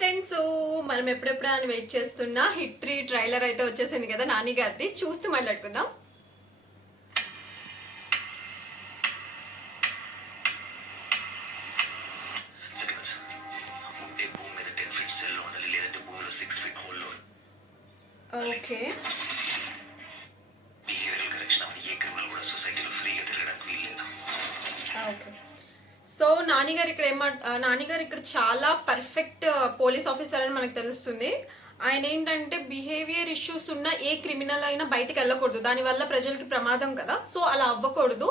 Friends, మనం ఎప్పుడెప్పుడు అని వెయిట్ చేస్తున్న హిట్ 3 ట్రైలర్ అయితే వచ్చేసింది కదా నాని గారిది. చూస్తూ మాట్లాడుకుందాం. Okay, okay. సో నానిగారు ఇక్కడ నానిగారు ఇక్కడ చాలా పర్ఫెక్ట్ పోలీస్ ఆఫీసర్ అని మనకు తెలుస్తుంది. ఆయన ఏంటంటే బిహేవియర్ ఇష్యూస్ ఉన్న ఏ క్రిమినల్ అయినా బయటికి వెళ్ళకూడదు, దానివల్ల ప్రజలకి ప్రమాదం కదా. సో అలా అవ్వకూడదు,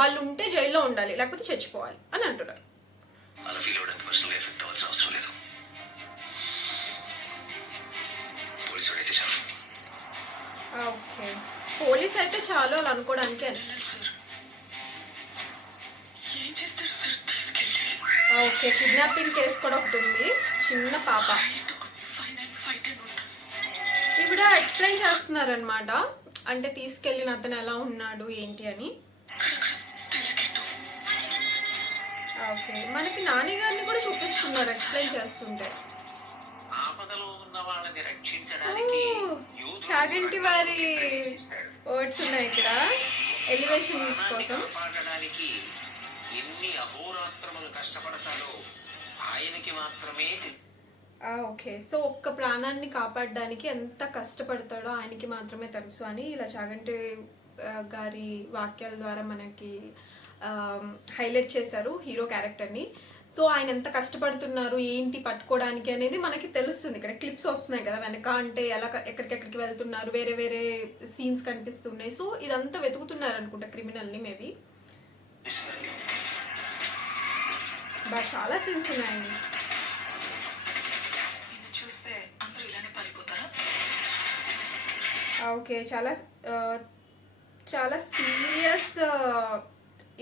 వాళ్ళు ఉంటే జైల్లో ఉండాలి, లేకపోతే చచ్చిపోవాలి అని అంటున్నారు. ఓకే, పోలీస్ అయితే చాలు అని అనుకోవడానికి. ఓకే, కిడ్నాపింగ్ కేసు కూడా ఒకటి ఉంది, చిన్న పాప. ఇప్పుడు ఎక్స్ప్లెయిన్ చేస్తున్నారనమాట, అంటే తీసుకెళ్ళిన అతను ఎలా ఉన్నాడు ఏంటి అని. ఓకే, మనకి నాని గారిని కూడా చూపిస్తున్నారు ఎక్స్ప్లెయిన్ చేస్తుంటే. చాగంటి వారి వర్డ్స్ ఉన్నాయి ఇక్కడ ఎలివేషన్ కోసం. ఎన్ని అహోరాత్రములు కష్టపడతాడో ఆయనకి మాత్రమే. ఓకే, సో ఒక్క ప్రాణాన్ని కాపాడడానికి ఎంత కష్టపడతాడో ఆయనకి మాత్రమే తెలుసు అని ఇలా చాగంటి గారి వాక్యాల ద్వారా మనకి హైలైట్ చేశారు హీరో క్యారెక్టర్ని. సో ఆయన ఎంత కష్టపడుతున్నారు ఏంటి పట్టుకోవడానికి అనేది మనకి తెలుస్తుంది. ఇక్కడ క్లిప్స్ వస్తున్నాయి కదా వెనక, అంటే ఎలా ఎక్కడికెక్కడికి వెళ్తున్నారు, వేరే వేరే సీన్స్ కనిపిస్తున్నాయి. సో ఇదంతా వెతుకుతున్నారు అనుకుంటా క్రిమినల్ని మేబీ. బట్ చాలా సీన్స్ ఉన్నాయండి. ఓకే, చాలా చాలా సీరియస్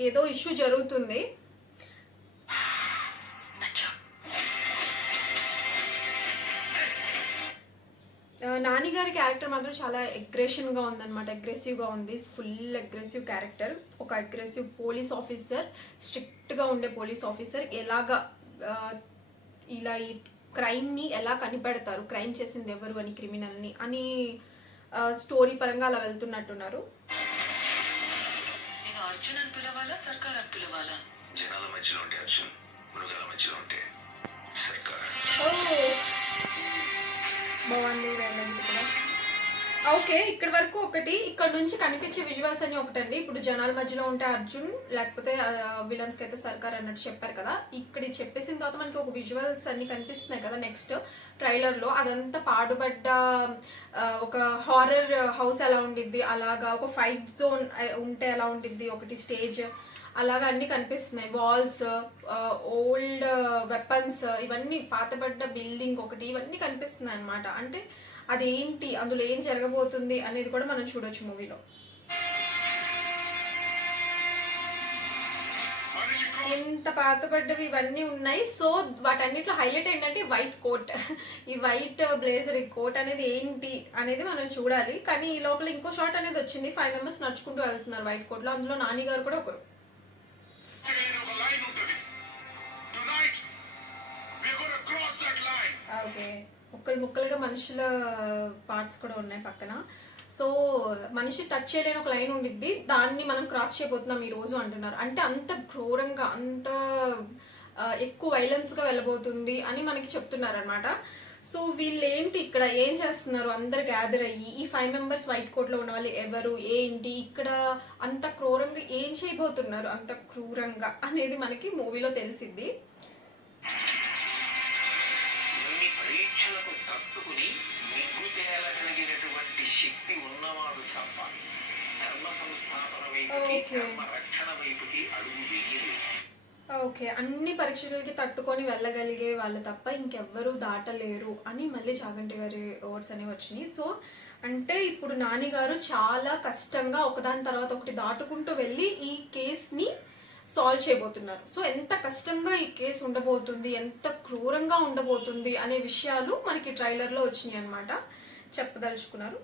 ఏదో ఇష్యూ జరుగుతుంది. నాని గారి క్యారెక్టర్ మాత్రం చాలా అగ్రెషన్గా ఉందన్నమాట, అగ్రెసివ్గా ఉంది, ఫుల్ అగ్రెసివ్ క్యారెక్టర్. ఒక అగ్రెసివ్ పోలీస్ ఆఫీసర్, స్ట్రిక్ట్గా ఉండే పోలీస్ ఆఫీసర్ ఎలాగా ఇలా ఈ క్రైమ్ని ఎలా కనిపెడతారు, క్రైమ్ చేసింది ఎవరు అని, క్రిమినల్ని అని స్టోరీ పరంగా అలా వెళ్తున్నట్టున్నారు. అర్జున్ అని పిలవాలా, సర్కార్ అని పిలవాలా? జనాల మధ్యలో ఉంటే అర్జున్, మృగాల మధ్యలో ఉంటే సర్కార్. బాగుంది కూడా. ఓకే, ఇక్కడ వరకు ఒకటి. ఇక్కడ నుంచి కనిపించే విజువల్స్ అని ఒకటండి. ఇప్పుడు జనాల మధ్యలో ఉంటే అర్జున్, లేకపోతే విలన్స్కి అయితే సర్కార్ అన్నట్టు చెప్పారు కదా. ఇక్కడ చెప్పేసిన తర్వాత మనకి ఒక విజువల్స్ అన్ని కనిపిస్తున్నాయి కదా నెక్స్ట్ ట్రైలర్లో. అదంతా పాడుబడ్డ ఒక హారర్ హౌస్ ఎలా ఉండిద్ది, అలాగా ఒక ఫైట్ జోన్ ఉంటే ఎలా ఉండిద్ది, ఒకటి స్టేజ్ అలాగా అన్నీ కనిపిస్తున్నాయి. వాల్స్, ఓల్డ్ వెపన్స్, ఇవన్నీ పాతబడ్డ బిల్డింగ్ ఒకటి, ఇవన్నీ కనిపిస్తున్నాయి అనమాట. అంటే అదేంటి, అందులో ఏం జరగబోతుంది అనేది కూడా మనం చూడొచ్చు మూవీలో. ఎంత పాతబడ్డవి ఇవన్నీ ఉన్నాయి. సో వాటన్నిటిలో హైలైట్ ఏంటంటే వైట్ కోట్, ఈ వైట్ బ్లేజర్, ఈ కోట్ అనేది ఏంటి అనేది మనం చూడాలి. కానీ ఈ లోపల ఇంకో షాట్ అనేది వచ్చింది, 5 మెంబర్స్ నడుచుకుంటూ వెళ్తున్నారు వైట్ కోట్లో. అందులో నాని గారు కూడా ఒకరు. ఓకే, ముక్కలుగా మనుషుల పార్ట్స్ కూడా ఉన్నాయి పక్కన. సో మనిషి టచ్ చేయలేని ఒక లైన్ ఉండిద్ది, దాన్ని మనం క్రాస్ చేయబోతున్నాం ఈ రోజు అంటున్నారు. అంటే అంత ఘోరంగా, అంత ఎక్కువ వైలెన్స్గా వెళ్ళబోతుంది అని మనకి చెప్తున్నారు అనమాట. సో వీళ్ళు ఏంటి, ఇక్కడ ఏం చేస్తున్నారు, అందరు గ్యాదర్ అయ్యి ఈ 5 మెంబర్స్ వైట్ కోట్లో ఉన్న వాళ్ళు ఎవరు, ఏంటి, ఇక్కడ అంత క్రూరంగా ఏం చేయబోతున్నారు, అంత క్రూరంగా అనేది మనకి మూవీలో తెలిసిద్ది. ఓకే, అన్ని పరీక్షలకి తట్టుకొని వెళ్ళగలిగే వాళ్ళు తప్ప ఇంకెవ్వరూ దాటలేరు అని మళ్ళీ చాగంటి గారి వర్డ్స్ అనేవి వచ్చినాయి. సో అంటే ఇప్పుడు నాని గారు చాలా కష్టంగా ఒకదాని తర్వాత ఒకటి దాటుకుంటూ వెళ్ళి ఈ కేసుని సాల్వ్ చేయబోతున్నారు. సో ఎంత కష్టంగా ఈ కేసు ఉండబోతుంది, ఎంత క్రూరంగా ఉండబోతుంది అనే విషయాలు మనకి ట్రైలర్లో వచ్చినాయి అనమాట, చెప్పదలుచుకున్నారు.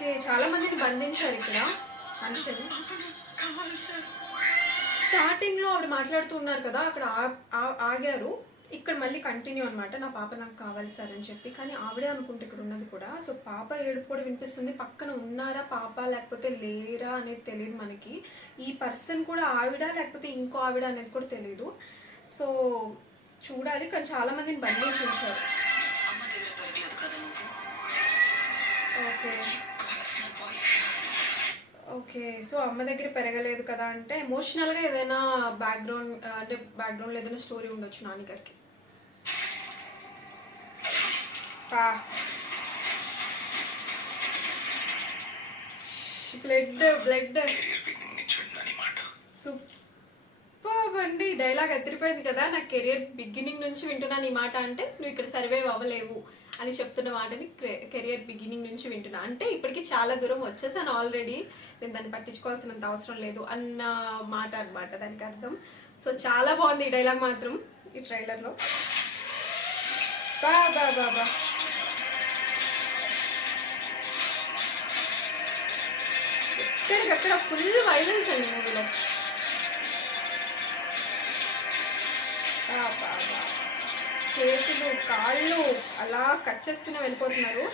ఓకే, చాలా మందిని బంధించారు ఇక్కడ మనుషులు. స్టార్టింగ్లో ఆవిడ మాట్లాడుతూ ఉన్నారు కదా, అక్కడ ఆగారు. ఇక్కడ మళ్ళీ కంటిన్యూ అనమాట, నా పాప నాకు కావాలి సార్ అని చెప్పి. కానీ ఆవిడే అనుకుంటే ఇక్కడ ఉన్నది కూడా. సో పాప ఏడుపు కూడా వినిపిస్తుంది. పక్కన ఉన్నారా పాప లేకపోతే లేరా అనేది తెలియదు మనకి. ఈ పర్సన్ కూడా ఆవిడ లేకపోతే ఇంకో ఆవిడ అనేది కూడా తెలియదు. సో చూడాలి. కానీ చాలా మందిని బంధించి ఉంచారు. ఓకే ఓకే, సో అమ్మ దగ్గర పెరగలేదు కదా అంటే ఎమోషనల్గా ఏదైనా బ్యాక్గ్రౌండ్ అంటే బ్యాక్గ్రౌండ్లో ఏదైనా స్టోరీ ఉండొచ్చు నాన్నగారికి. బ్లడ్ సూపర్ అండి. డైలాగ్ ఎదిరిపోయింది కదా. నా కెరియర్ బిగినింగ్ నుంచి వింటున్నాను ఈ మాట అంటే నువ్వు ఇక్కడ సర్వైవ్ అవ్వలేవు అని చెప్తున్న మాటని కెరియర్ బిగినింగ్ నుంచి వింటున్నా. అంటే ఇప్పటికి చాలా దూరం వచ్చేసాను ఆల్రెడీ, నేను దాన్ని పట్టించుకోవాల్సినంత అవసరం లేదు అన్న మాట అనమాట దానికి అర్థం. సో చాలా బాగుంది ఈ డైలాగ్ మాత్రం ఈ ట్రైలర్లో. బాబా ఎక్కడికక్కడ ఫుల్ వైలెన్స్ అండి మూవీలో. చేతులు కాళ్ళు అలా కట్ చేసుకుని వెళ్ళిపోతున్నారు.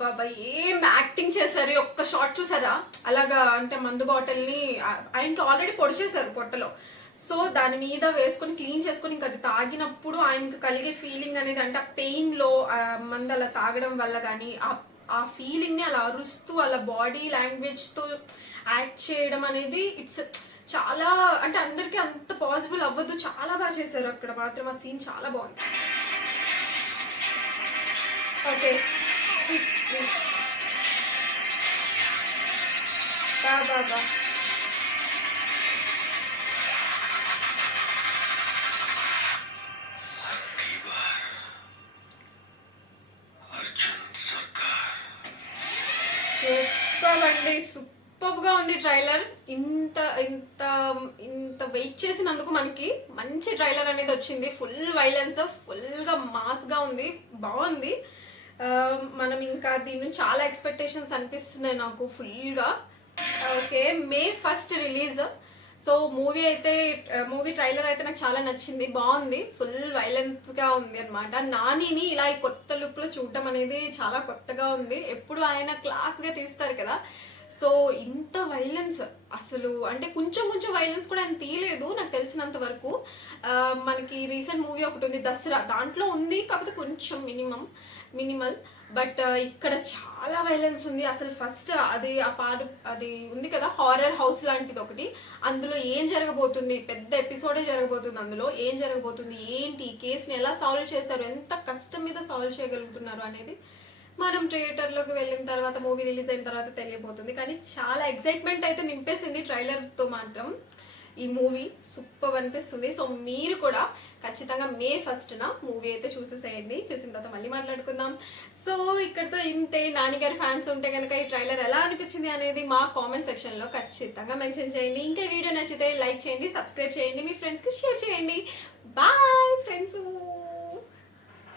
బాబా ఏం యాక్టింగ్ చేశారు. ఒక్క షాట్ చూసారా అలాగా, అంటే మందు బాటిల్ని ఆయనకి ఆల్రెడీ పొడిచేశారు పొట్టలో. సో దాని మీద వేసుకొని క్లీన్ చేసుకొని ఇంకా అది తాగినప్పుడు ఆయనకు కలిగే ఫీలింగ్ అనేది, అంటే ఆ పెయిన్లో మందు అలా తాగడం వల్ల కానీ ఆ ఫీలింగ్ని అలా అరుస్తూ అలా బాడీ లాంగ్వేజ్తో యాక్ట్ చేయడం అనేది ఇట్స్ చాలా, అంటే అందరికీ అంత పాసిబుల్ అవ్వదు. చాలా బాగా చేశారు అక్కడ మాత్రం. ఆ సీన్ చాలా బాగుంది. ఓకే బాబా సూపర్ అండి, సూపర్గా ఉంది ట్రైలర్. ఇంత ఇంత ఇంత వెయిట్ చేసినందుకు మనకి మంచి ట్రైలర్ అనేది వచ్చింది. ఫుల్ వైలెన్స్, ఫుల్గా మాస్గా ఉంది, బాగుంది. మనం ఇంకా దీని నుంచి చాలా ఎక్స్పెక్టేషన్స్ అనిపిస్తున్నాయి నాకు ఫుల్గా. Okay, May 1st release. So movie trailer అయితే నాకు చాలా నచ్చింది, బాగుంది. ఫుల్ వైలెన్స్గా ఉంది అనమాట. నానిని ఇలా ఈ కొత్త లుక్లో చూడటం అనేది చాలా కొత్తగా ఉంది. ఎప్పుడు ఆయన క్లాస్గా తీస్తారు కదా, సో ఇంత వైలెన్స్ అసలు, అంటే కొంచెం కొంచెం వైలెన్స్ కూడా ఆయన తీయలేదు నాకు తెలిసినంత వరకు. మనకి రీసెంట్ మూవీ ఒకటి ఉంది దసరా, దాంట్లో ఉంది, కాకపోతే కొంచెం మినిమల్. బట్ ఇక్కడ చాలా వైలెన్స్ ఉంది అసలు. ఫస్ట్ అది ఉంది కదా హారర్ హౌస్ లాంటిది ఒకటి, అందులో ఏం జరగబోతుంది, పెద్ద ఎపిసోడే జరగబోతుంది. అందులో ఏం జరగబోతుంది, ఏంటి కేసుని ఎలా సాల్వ్ చేశారు, ఎంత కష్టం మీద సాల్వ్ చేయగలుగుతున్నారు అనేది మనం థియేటర్లోకి వెళ్ళిన తర్వాత, మూవీ రిలీజ్ అయిన తర్వాత తెలియబోతుంది. కానీ చాలా ఎక్సైట్మెంట్ అయితే నింపేసింది ట్రైలర్తో మాత్రం. ఈ మూవీ సూపర్ అనిపిస్తుంది. సో మీరు కూడా ఖచ్చితంగా May 1st మూవీ అయితే చూసేసేయండి. చూసిన తర్వాత మళ్ళీ మాట్లాడుకుందాం. సో ఇక్కడితో ఇంతే. నానిగారి ఫ్యాన్స్ ఉంటే కనుక ఈ ట్రైలర్ ఎలా అనిపించింది అనేది మా కామెంట్ సెక్షన్లో ఖచ్చితంగా మెన్షన్ చేయండి. ఇంకా వీడియో నచ్చితే లైక్ చేయండి, సబ్స్క్రైబ్ చేయండి, మీ ఫ్రెండ్స్కి షేర్ చేయండి. Bye friends.